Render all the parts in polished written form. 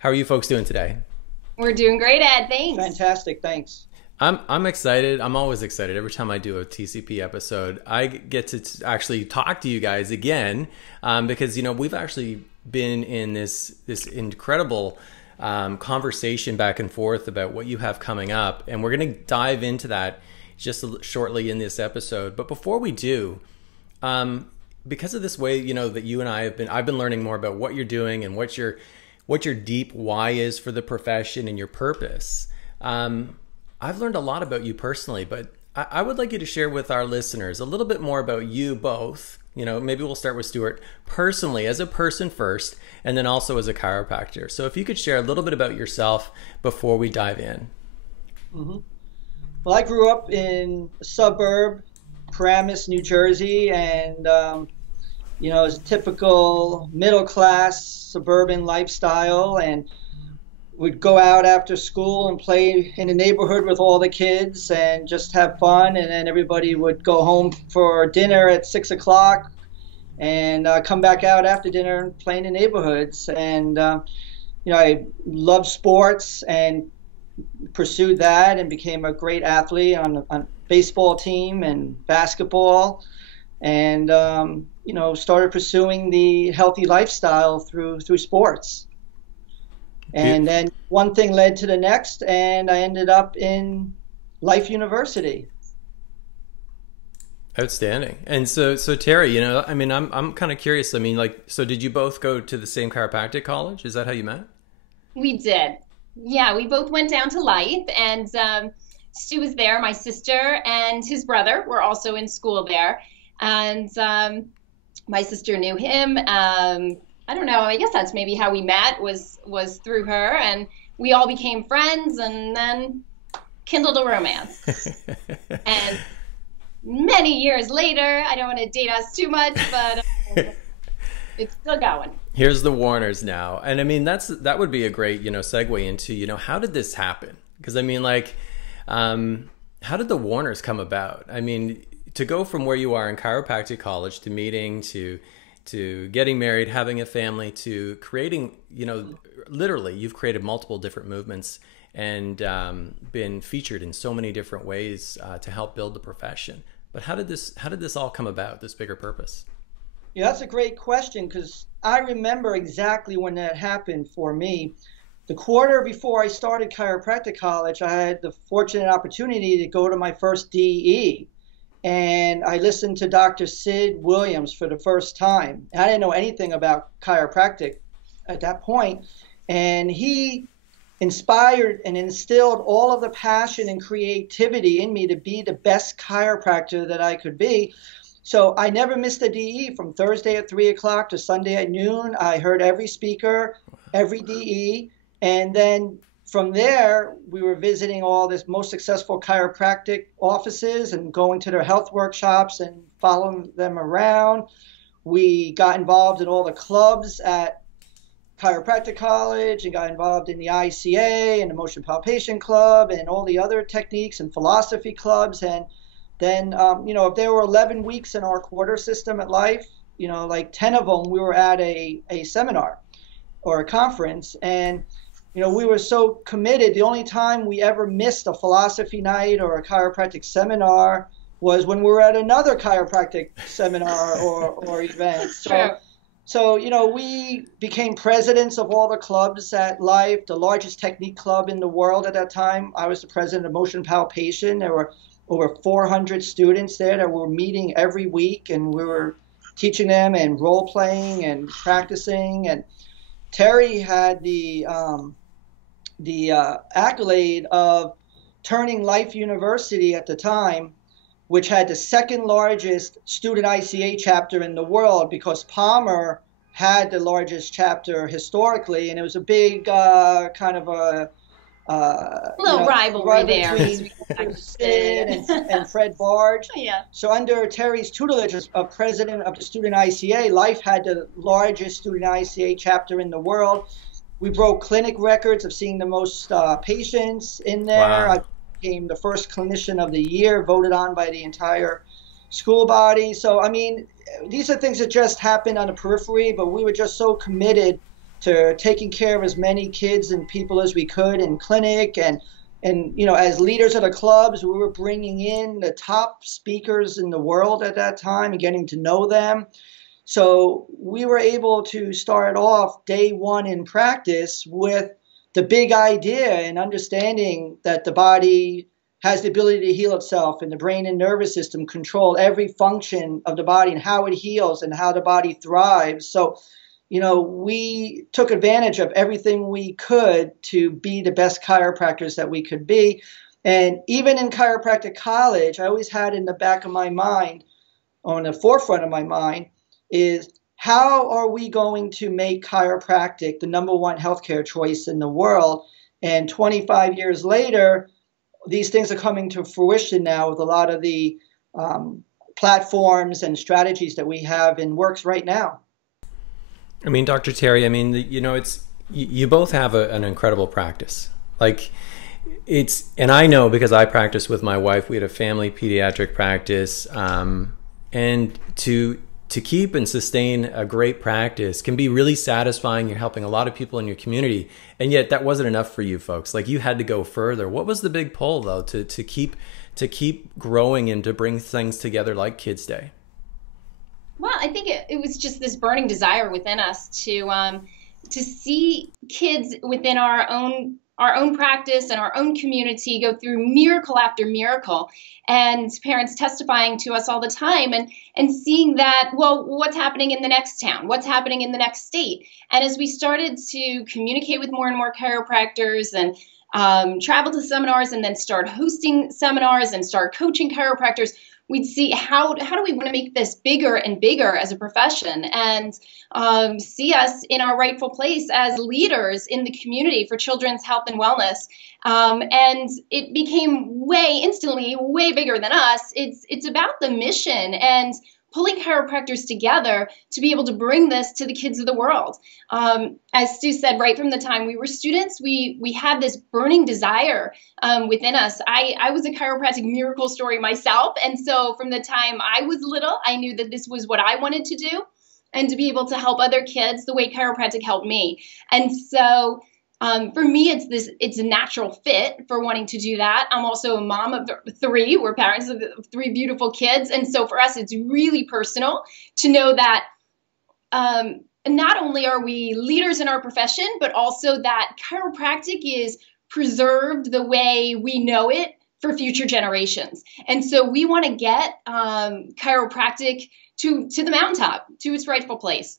How are you folks doing today? We're doing great, Ed. Thanks. Fantastic, thanks. I'm excited. I'm always excited every time I do a TCP episode. I get to actually talk to you guys again because we've actually been in this incredible conversation back and forth about what you have coming up, and we're going to dive into that just shortly in this episode. But before we do, because of this way, that you and I've been learning more about what you're doing and what your deep why is for the profession and your purpose. I've learned a lot about you personally, but I would like you to share with our listeners a little bit more about you both. Maybe we'll start with Stuart personally, as a person first, and then also as a chiropractor. So if you could share a little bit about yourself before we dive in. hmm Well, I grew up in a suburb, Paramus, New Jersey, and it was a typical middle class suburban lifestyle, and we'd go out after school and play in the neighborhood with all the kids and just have fun. And then everybody would go home for dinner at 6 o'clock and come back out after dinner and play in the neighborhoods. And, I loved sports and pursued that and became a great athlete on a baseball team and basketball. And, started pursuing the healthy lifestyle through sports. And then one thing led to the next, and I ended up in Life University. Outstanding. And so Teri, I'm kind of curious. So did you both go to the same chiropractic college? Is that how you met? We did. Yeah, we both went down to Life, and Stu was there. My sister and his brother were also in school there. And my sister knew him. I don't know. I guess that's maybe how we met was through her, and we all became friends, and then kindled a romance. And many years later, I don't want to date us too much, but it's still going. Here's the Warners now, and that would be a great segue into how did this happen? Because how did the Warners come about? To go from where you are in chiropractic college to meeting to getting married, having a family, to creating, literally you've created multiple different movements and been featured in so many different ways to help build the profession. But how did this all come about, this bigger purpose? Yeah, that's a great question, because I remember exactly when that happened for me. The quarter before I started chiropractic college, I had the fortunate opportunity to go to my first DE. And I listened to Dr. Sid Williams for the first time. I didn't know anything about chiropractic at that point. And he inspired and instilled all of the passion and creativity in me to be the best chiropractor that I could be. So I never missed a DE from Thursday at 3 o'clock to Sunday at noon. I heard every speaker, every DE. And then from there, we were visiting all the most successful chiropractic offices and going to their health workshops and following them around. We got involved in all the clubs at chiropractic college and got involved in the ICA and the motion palpation club and all the other techniques and philosophy clubs. And then, if there were 11 weeks in our quarter system at Life, like 10 of them, we were at a seminar or a conference. And we were so committed. The only time we ever missed a philosophy night or a chiropractic seminar was when we were at another chiropractic seminar or event. So, we became presidents of all the clubs at Life, the largest technique club in the world at that time. I was the president of motion palpation. There were over 400 students there that were meeting every week, and we were teaching them and role playing and practicing. And Teri had the accolade of turning Life University at the time, which had the second largest student ICA chapter in the world, because Palmer had the largest chapter historically, and it was a big kind of a little rivalry there between Sid and Fred Barge. Yeah. So under Teri's tutelage as president of the student ICA, Life had the largest student ICA chapter in the world. We broke clinic records of seeing the most patients in there. Wow. I became the first clinician of the year, voted on by the entire school body. So, these are things that just happened on the periphery, but we were just so committed to taking care of as many kids and people as we could in clinic. And you know, as leaders of the clubs, we were bringing in the top speakers in the world at that time and getting to know them. So we were able to start off day one in practice with the big idea and understanding that the body has the ability to heal itself, and the brain and nervous system control every function of the body and how it heals and how the body thrives. So, you know, we took advantage of everything we could to be the best chiropractors that we could be. And even in chiropractic college, I always had in the back of my mind, on the forefront of my mind, is how are we going to make chiropractic the #1 healthcare choice in the world? And 25 years later, these things are coming to fruition now with a lot of the platforms and strategies that we have in works right now. I mean, Dr. Teri, I mean, you know, it's, you both have an incredible practice. Like, and I know because I practiced with my wife, we had a family pediatric practice, and to keep and sustain a great practice can be really satisfying. You're helping a lot of people in your community, and yet that wasn't enough for you folks. Like, you had to go further. What was the big pull though to keep growing and to bring things together like Kids Day? Well, I think it was just this burning desire within us to see kids within our own practice and our own community go through miracle after miracle, and parents testifying to us all the time, and seeing that, well, what's happening in the next town, what's happening in the next state. And as we started to communicate with more and more chiropractors and travel to seminars and then start hosting seminars and start coaching chiropractors, we'd see how do we want to make this bigger and bigger as a profession, and see us in our rightful place as leaders in the community for children's health and wellness. And it became instantly way bigger than us. It's about the mission and pulling chiropractors together to be able to bring this to the kids of the world. As Stu said, right from the time we were students, we had this burning desire within us. I was a chiropractic miracle story myself. And so from the time I was little, I knew that this was what I wanted to do, and to be able to help other kids the way chiropractic helped me. And so for me, it's a natural fit for wanting to do that. I'm also a mom of 3. We're parents of 3 beautiful kids. And so for us, it's really personal to know that not only are we leaders in our profession, but also that chiropractic is preserved the way we know it for future generations. And so we want to get chiropractic to the mountaintop, to its rightful place.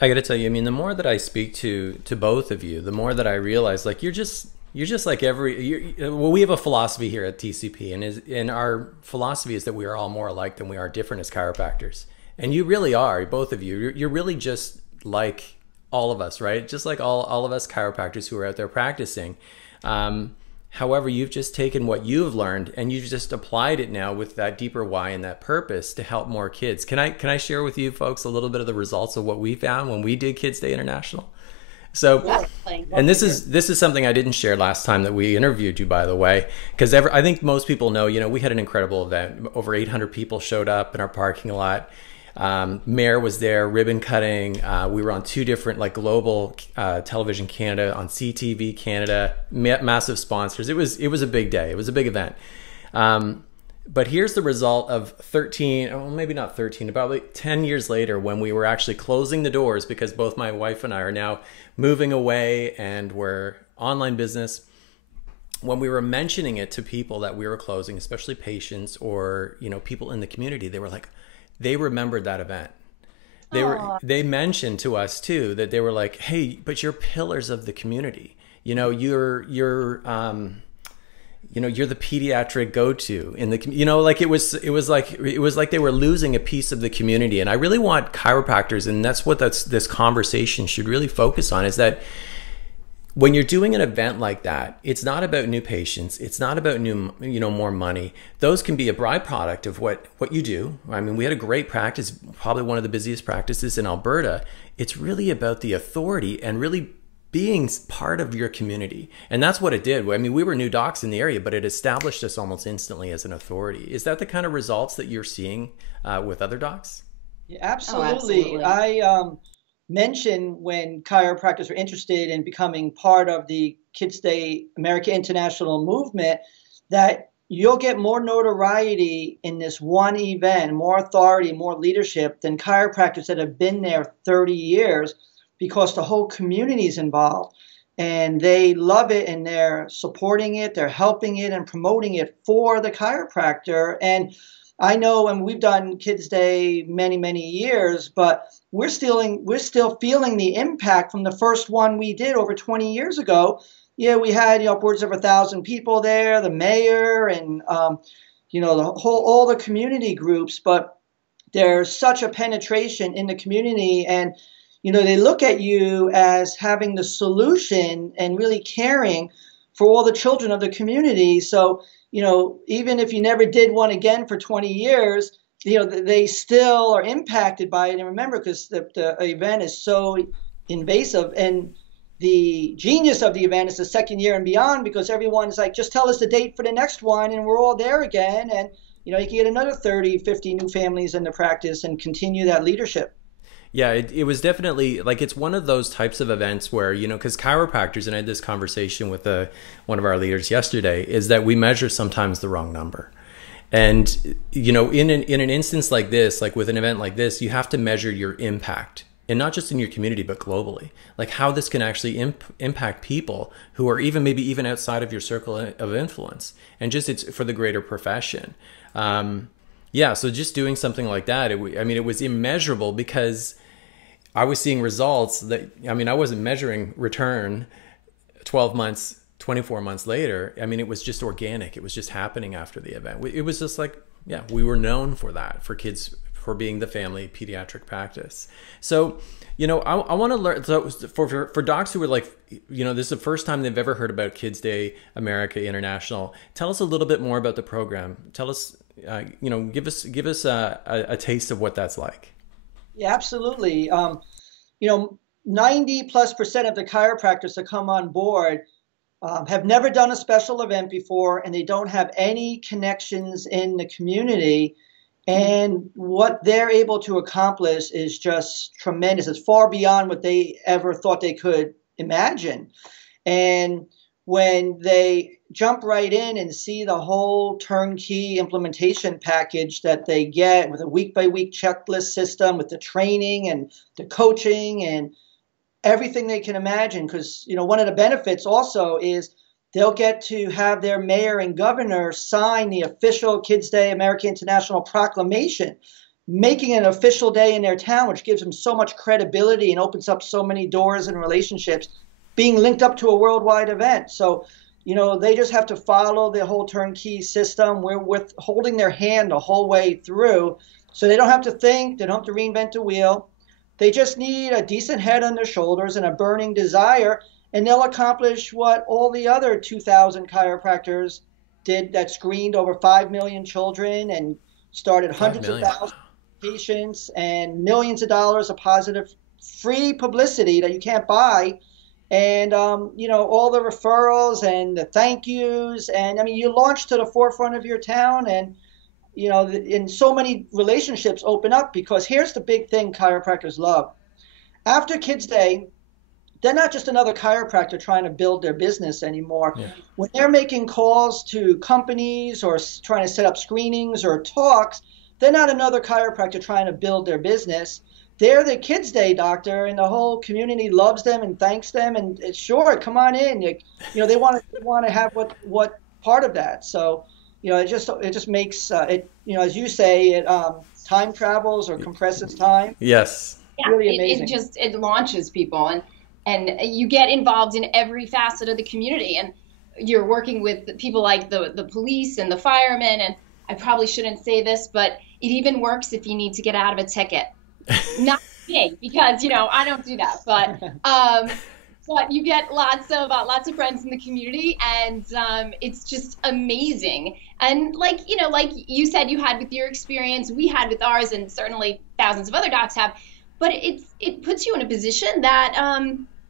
I got to tell you, I mean, the more that I speak to both of you, the more that I realize, like, you're just like well, we have a philosophy here at TCP, and our philosophy is that we are all more alike than we are different as chiropractors. And you really are, both of you. You're really just like all of us, right? Just like all of us chiropractors who are out there practicing. However, you've just taken what you've learned and you've just applied it now with that deeper why and that purpose to help more kids. Can I share with you folks a little bit of the results of what we found when we did Kids Day International? So, and this is something I didn't share last time that we interviewed you, by the way, because I think most people know, you know, we had an incredible event. Over 800 people showed up in our parking lot. Mayor was there, ribbon cutting. We were on 2 different, like, global television Canada, on CTV Canada, massive sponsors. It was a big day. It was a big event. But here's the result of 13, well, maybe not 13, about like 10 years later, when we were actually closing the doors, because both my wife and I are now moving away and we're online business. When we were mentioning it to people that we were closing, especially patients or, you know, people in the community, they were like, they remembered that event. They mentioned to us too that they were like, hey, but you're pillars of the community. You know, you're the pediatric go-to in the, you know, like it was like they were losing a piece of the community. And I really want chiropractors, and that's what this conversation should really focus on, is that when you're doing an event like that, it's not about new patients. It's not about more money. Those can be a byproduct of what you do. I mean, we had a great practice, probably one of the busiest practices in Alberta. It's really about the authority and really being part of your community. And that's what it did. I mean, we were new docs in the area, but it established us almost instantly as an authority. Is that the kind of results that you're seeing with other docs? Yeah, absolutely. Oh, absolutely. mention when chiropractors are interested in becoming part of the Kids Day America International movement that you'll get more notoriety in this one event, more authority, more leadership than chiropractors that have been there 30 years because the whole community is involved and they love it and they're supporting it, they're helping it and promoting it for the chiropractor. And I know, and we've done Kids Day many, many years, but we're still feeling the impact from the first one we did over 20 years ago. Yeah, we had upwards of 1,000 people there, the mayor, and all the community groups. But there's such a penetration in the community, and they look at you as having the solution and really caring for all the children of the community. So even if you never did one again for 20 years, they still are impacted by it. And remember, because the event is so invasive, and the genius of the event is the second year and beyond, because everyone's like, just tell us the date for the next one and we're all there again. And, you can get another 30, 50 new families in the practice and continue that leadership. Yeah, it was definitely like, it's one of those types of events where, because chiropractors, and I had this conversation with one of our leaders yesterday, is that we measure sometimes the wrong number. And, in an instance like this, like with an event like this, you have to measure your impact, and not just in your community, but globally, like how this can actually impact people who are maybe even outside of your circle of influence, and just it's for the greater profession. So just doing something like that, it was immeasurable, because I was seeing results that, I wasn't measuring return 12 months, 24 months later. It was just organic. It was just happening after the event. It was just like, we were known for that, for kids, for being the family pediatric practice. So, I want to learn. So for docs who are like, this is the first time they've ever heard about Kids Day America International, tell us a little bit more about the program. Tell us, give us a taste of what that's like. Yeah, absolutely. 90+% of the chiropractors that come on board have never done a special event before, and they don't have any connections in the community. And what they're able to accomplish is just tremendous. It's far beyond what they ever thought they could imagine. And when they jump right in and see the whole turnkey implementation package that they get with a week-by-week checklist system, with the training and the coaching and everything they can imagine, because one of the benefits also is they'll get to have their mayor and governor sign the official Kids Day America International proclamation, making it an official day in their town, which gives them so much credibility and opens up so many doors and relationships, being linked up to a worldwide event. So, they just have to follow the whole turnkey system. We're holding their hand the whole way through, so they don't have to think, they don't have to reinvent the wheel. They just need a decent head on their shoulders and a burning desire, and they'll accomplish what all the other 2,000 chiropractors did that screened over 5 million children and started hundreds of thousands of patients and millions of dollars of positive free publicity that you can't buy. And, all the referrals and the thank yous. And, you launch to the forefront of your town, and, and so many relationships open up, because here's the big thing chiropractors love. After Kids Day, they're not just another chiropractor trying to build their business anymore. Yeah. When they're making calls to companies or trying to set up screenings or talks, they're not another chiropractor trying to build their business. They're the Kids Day doctor, and the whole community loves them and thanks them. And sure, come on in. They want to have what part of that. So, it just makes it. As you say, it time travels or compresses time. Yes. Yeah, really amazing. It launches people, and you get involved in every facet of the community, and you're working with people like the police and the firemen. And I probably shouldn't say this, but it even works if you need to get out of a ticket. Not me, because I don't do that, but you get lots of friends in the community, and it's just amazing. And like you said, you had with your experience, we had with ours, and certainly thousands of other docs have. But it puts you in a position that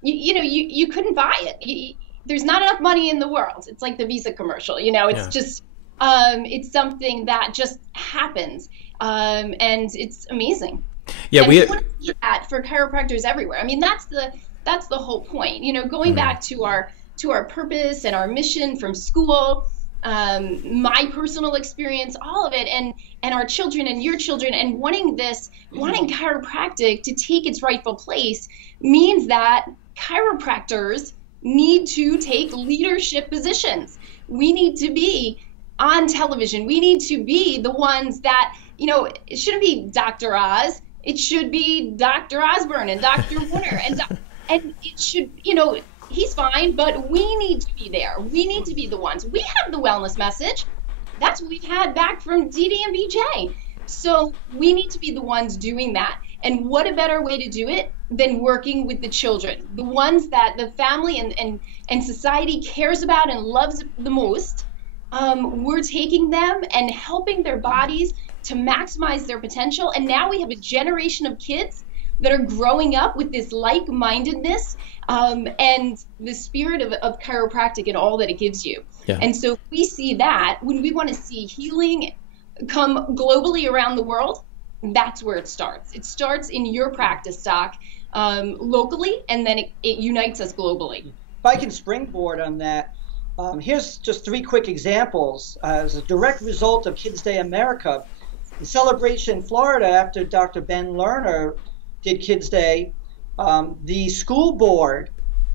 you couldn't buy it. There's not enough money in the world. It's like the Visa commercial. It's just it's something that just happens, and it's amazing. Yeah, and we want to see that for chiropractors everywhere. I mean, that's the whole point. You know, going back to our purpose and our mission from school, my personal experience, all of it, and our children and your children, and wanting chiropractic to take its rightful place means that chiropractors need to take leadership positions. We need to be on television. We need to be the ones that, you know, it shouldn't be Dr. Oz. It should be Dr. Osborne and Dr. Warner, and it should, you know, he's fine, but we need to be there. We need to be the ones. We have the wellness message. That's what we've had back from Dee and BJ. So we need to be the ones doing that. And what a better way to do it than working with the children, the ones that the family and society cares about and loves the most. We're taking them and helping their bodies to maximize their potential. And now we have a generation of kids that are growing up with this like-mindedness and the spirit of chiropractic and all that it gives you. Yeah. And so we see that when we want to see healing come globally around the world, that's where it starts. It starts in your practice, Doc, locally, and then it unites us globally. If I can springboard on that, here's just 3 quick examples. As a direct result of Kids Day America, in Celebration, Florida, after Dr. Ben Lerner did Kids Day, the school board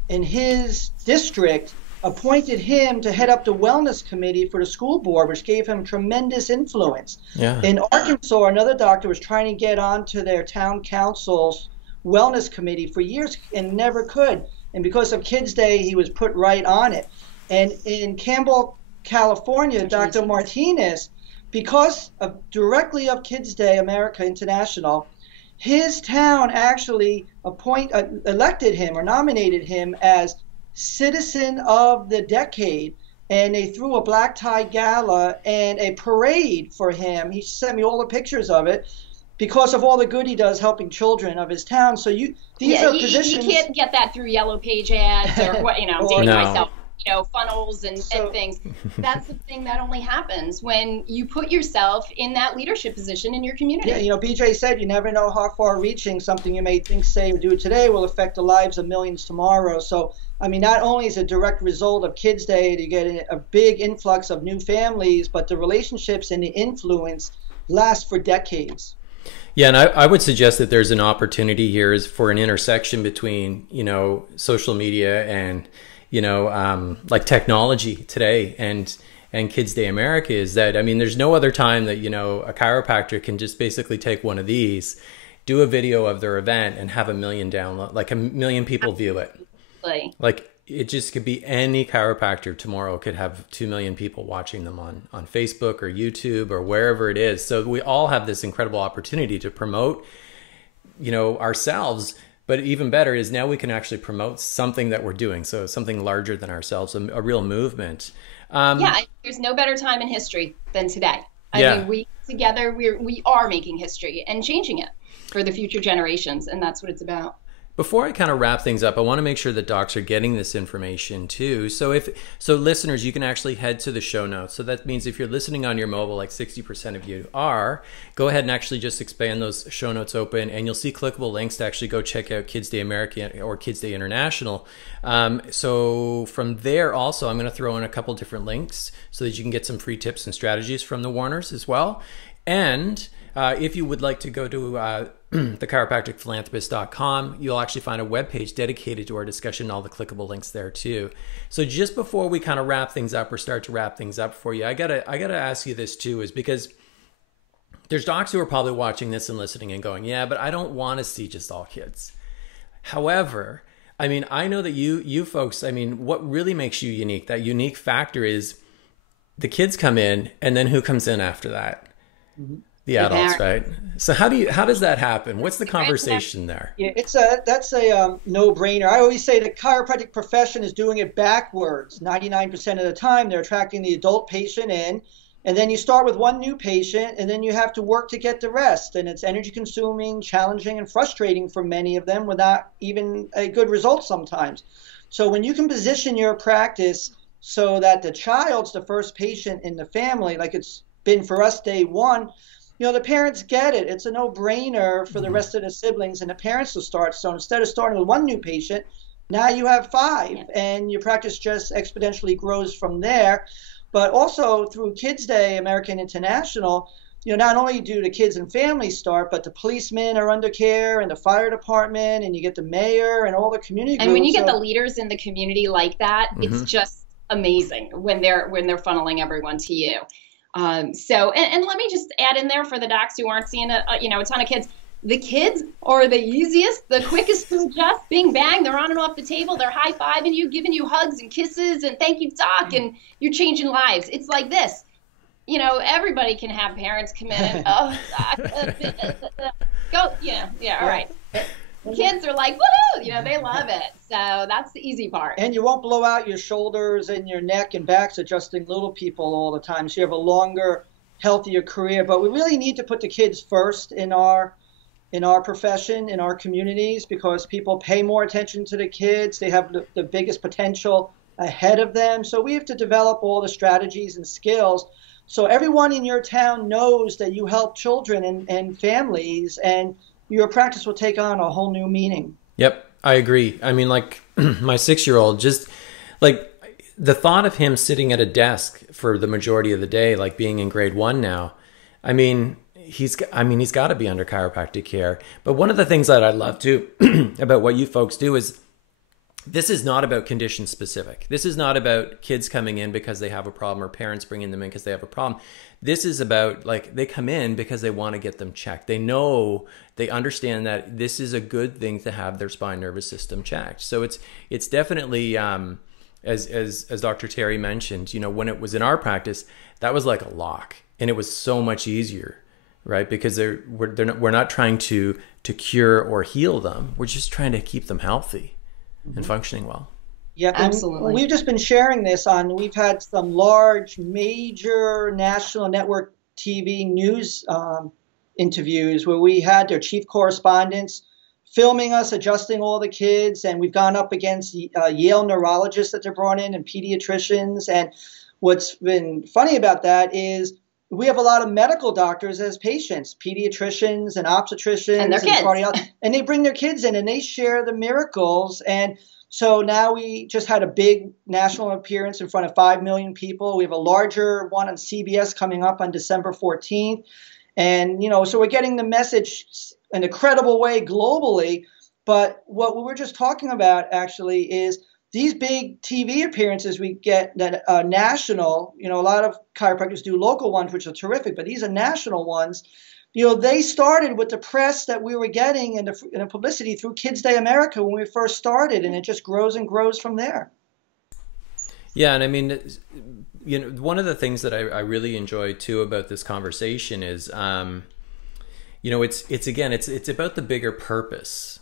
in his district appointed him to head up the wellness committee for the school board, which gave him tremendous influence. Yeah. In Arkansas, another doctor was trying to get onto their town council's wellness committee for years and never could. And because of Kids Day, he was put right on it. And in Campbell, California, Dr. Martinez, because of directly of Kids Day America International, his town actually elected him or nominated him as Citizen of the Decade, and they threw a black tie gala and a parade for him. He sent me all the pictures of it because of all the good he does helping children of his town. So these are positions. You can't get that through Yellow Page ads or what, dating myself, funnels and things. That's the thing that only happens when you put yourself in that leadership position in your community. Yeah, BJ said you never know how far reaching something you may think, say, or do today will affect the lives of millions tomorrow. So, I mean, not only is it a direct result of Kids Day to get a big influx of new families, but the relationships and the influence last for decades. Yeah, and I would suggest that there's an opportunity here is for an intersection between, social media and, like technology today and Kids Day America is that, I mean, there's no other time that, a chiropractor can just basically take one of these, do a video of their event and have 1 million download, like 1 million people view it. Like it just could be any chiropractor tomorrow could have 2 million people watching them on Facebook or YouTube or wherever it is. So we all have this incredible opportunity to promote, ourselves. But even better is now we can actually promote something that we're doing. So something larger than ourselves, a real movement. There's no better time in history than today. I mean, we together, we are making history and changing it for the future generations. And that's what it's about. Before I kind of wrap things up, I want to make sure that docs are getting this information too. So listeners, you can actually head to the show notes. So that means if you're listening on your mobile, like 60% of you are, go ahead and actually just expand those show notes open and you'll see clickable links to actually go check out Kids Day America or Kids Day International. So from there also, I'm going to throw in a couple different links so that you can get some free tips and strategies from the Warners as well. And if you would like to go to thechiropracticphilanthropist.com, you'll actually find a webpage dedicated to our discussion, all the clickable links there too. So just before we kind of wrap things up or start to wrap things up for you, I gotta ask you this too, is because there's docs who are probably watching this and listening and going, yeah, but I don't want to see just all kids. However, I mean, I know that you folks, I mean, what really makes you unique, that unique factor is the kids come in and then who comes in after that? Mm-hmm. The adults, right? So how does that happen? What's the conversation there? Yeah, that's a no-brainer. I always say the chiropractic profession is doing it backwards. 99% of the time, they're attracting the adult patient in, and then you start with one new patient, and then you have to work to get the rest. And it's energy-consuming, challenging, and frustrating for many of them without even a good result sometimes. So when you can position your practice so that the child's the first patient in the family, like it's been for us day one, the parents get it. It's a no-brainer for the rest of the siblings and the parents to start. So instead of starting with one new patient, now you have 5, and your practice just exponentially grows from there. But also through Kids Day, American International, not only do the kids and families start, but the policemen are under care, and the fire department, and you get the mayor and all the community groups. And when you get the leaders in the community like that, it's just amazing when they're funneling everyone to you. So let me just add in there for the docs who aren't seeing a ton of kids. The kids are the easiest, the quickest to adjust. Bing, bang, they're on and off the table. They're high-fiving you, giving you hugs and kisses and thank you, doc, and you're changing lives. It's like this. Everybody can have parents come in and, oh, doc, go, all right. Kids are like, woohoo, they love it. So that's the easy part. And you won't blow out your shoulders and your neck and backs adjusting little people all the time. So you have a longer, healthier career. But we really need to put the kids first in our profession, in our communities, because people pay more attention to the kids. They have the biggest potential ahead of them. So we have to develop all the strategies and skills so everyone in your town knows that you help children and families, and your practice will take on a whole new meaning. Yep, I agree. I mean, like my 6-year-old, just like the thought of him sitting at a desk for the majority of the day, like being in grade 1 now, I mean, he's got to be under chiropractic care. But one of the things that I love too about what you folks do is this is not about condition specific. This is not about kids coming in because they have a problem or parents bringing them in because they have a problem. This is about, like, they come in because they want to get them checked. They understand that this is a good thing to have their spine nervous system checked. So it's definitely, as Dr. Teri mentioned, when it was in our practice, that was like a lock, and it was so much easier, right? Because we're not trying to cure or heal them. We're just trying to keep them healthy and functioning well. Yeah, absolutely. We've just been sharing this we've had some large, major national network TV news interviews where we had their chief correspondents filming us adjusting all the kids, and we've gone up against Yale neurologists that they're brought in and pediatricians. And what's been funny about that is we have a lot of medical doctors as patients, pediatricians and obstetricians and cardiologists, and they bring their kids in and they share the miracles. And so now we just had a big national appearance in front of 5 million people. We have a larger one on CBS coming up on December 14th. And, so we're getting the message in a credible way globally. But what we were just talking about actually is these big TV appearances we get that national, a lot of chiropractors do local ones, which are terrific, but these are national ones. They started with the press that we were getting and the publicity through Kids Day America when we first started, and it just grows and grows from there. Yeah, and I mean, one of the things that I really enjoy too about this conversation is, it's about the bigger purpose.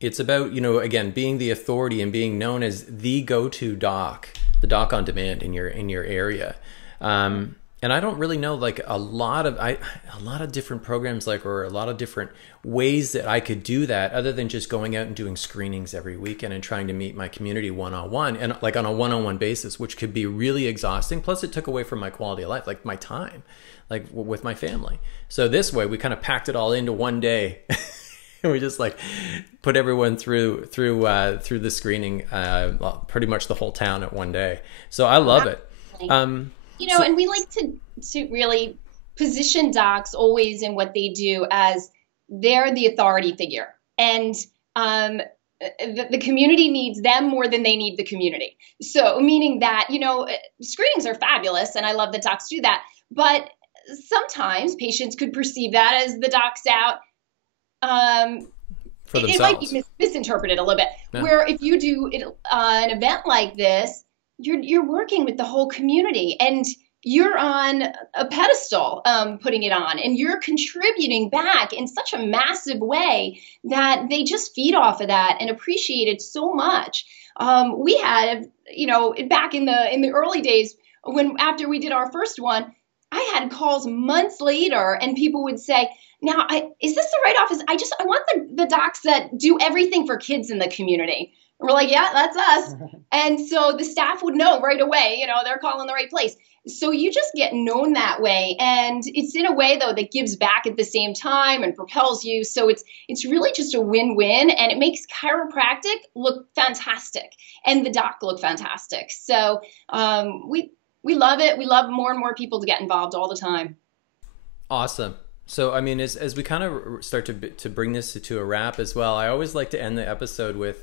It's about, again, being the authority and being known as the go-to doc, the doc on demand in your area. And I don't really know like a lot of different programs or a lot of different ways that I could do that other than just going out and doing screenings every weekend and trying to meet my community one-on-one and like on a one-on-one basis, which could be really exhausting. Plus it took away from my quality of life, like my time, like with my family. So this way we kind of packed it all into one day. And we just like put everyone through the screening, pretty much the whole town at one day. So I love it. And we like to really position docs always in what they do as they're the authority figure. And the community needs them more than they need the community. So meaning that, screenings are fabulous and I love that docs do that. But sometimes patients could perceive that as the doc's out. It might be misinterpreted a little bit. Yeah. Where if you do an event like this, you're working with the whole community and you're on a pedestal putting it on, and you're contributing back in such a massive way that they just feed off of that and appreciate it so much. We had, back in the early days after we did our first one, I had calls months later and people would say, now, is this the right office? I want the docs that do everything for kids in the community. And we're like, yeah, that's us. And so the staff would know right away, they're calling the right place. So you just get known that way, and it's in a way though that gives back at the same time and propels you. So it's really just a win-win, and it makes chiropractic look fantastic and the doc look fantastic. So we love it. We love more and more people to get involved all the time. Awesome. So, I mean, as we kind of start to bring this to a wrap as well, I always like to end the episode with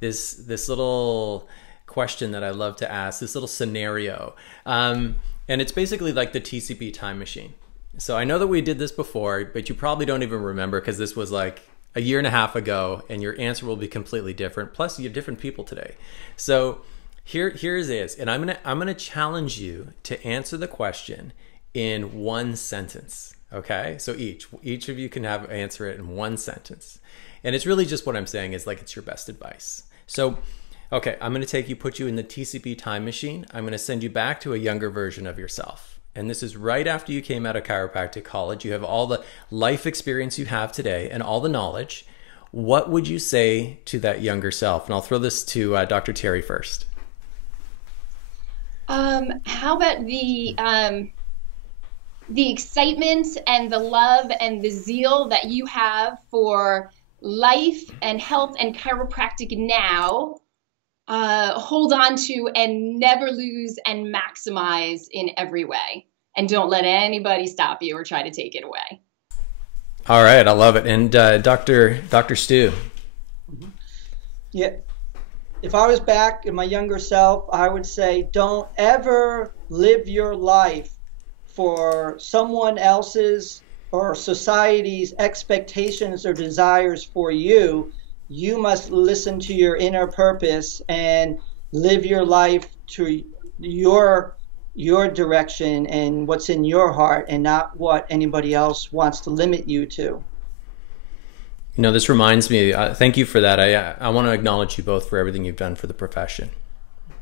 this little question that I love to ask, this little scenario. And it's basically like the TCP Time Machine. So I know that we did this before, but you probably don't even remember because this was like a year and a half ago, and your answer will be completely different. Plus, you have different people today. So here's is, and I'm gonna challenge you to answer the question in one sentence. Okay, so each of you can answer it in one sentence, and it's really just what I'm saying is like it's your best advice. So, okay, I'm going to put you in the TCP Time Machine. I'm going to send you back to a younger version of yourself, and this is right after you came out of chiropractic college. You have all the life experience you have today and all the knowledge. What would you say to that younger self? And I'll throw this to Dr. Teri first. How about the excitement and the love and the zeal that you have for life and health and chiropractic now, hold on to and never lose and maximize in every way. And don't let anybody stop you or try to take it away. All right, I love it. And Dr. Stu. Yeah. If I was back in my younger self, I would say don't ever live your life for someone else's or society's expectations or desires for you. You must listen to your inner purpose and live your life to your direction and what's in your heart, and not what anybody else wants to limit you to. You know, this reminds me, thank you for that. I want to acknowledge you both for everything you've done for the profession.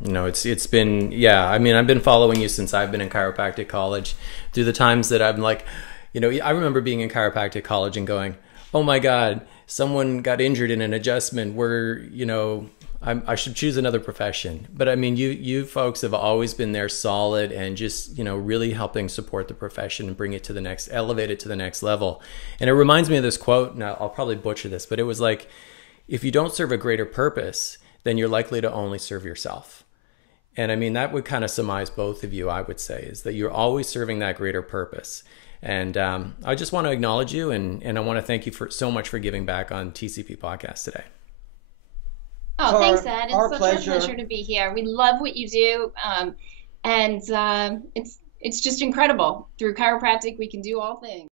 You know, it's been, yeah, I mean, I've been following you since I've been in chiropractic college, through the times that I'm like, you know, I remember being in chiropractic college and going, oh my God, someone got injured in an adjustment where, you know, I should choose another profession. But I mean, you folks have always been there solid and just, you know, really helping support the profession and bring it to the next, elevate it to the next level. And it reminds me of this quote, now I'll probably butcher this, but it was like, if you don't serve a greater purpose, then you're likely to only serve yourself. And I mean, that would kind of surmise both of you, I would say, is that you're always serving that greater purpose. And I just want to acknowledge you, and I want to thank you so much for giving back on TCP Podcast today. Oh, thanks, Ed. It's such pleasure. a pleasure to be here. We love what you do, and it's just incredible. Through chiropractic, we can do all things.